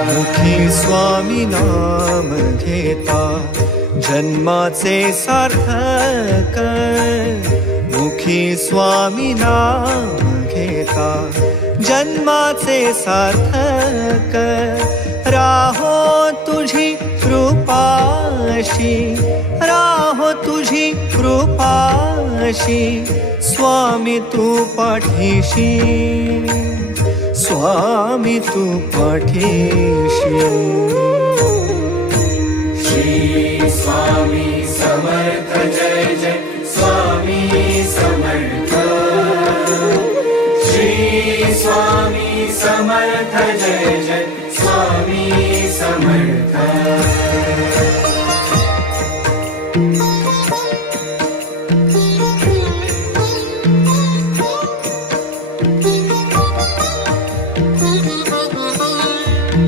मुखी स्वामी नाम घेता जन्माचे सार्थक, मुखी स्वामी नाम घेता जन्माचे सार्थक। राहो तुझी कृपाशी, राहो तुझी कृपाशी, स्वामी तू पाठीशी, स्वामी तू पाठीशी। श्री स्वामी समर्थ जय जय स्वामी समर्थ, श्री स्वामी समर्थ जय जय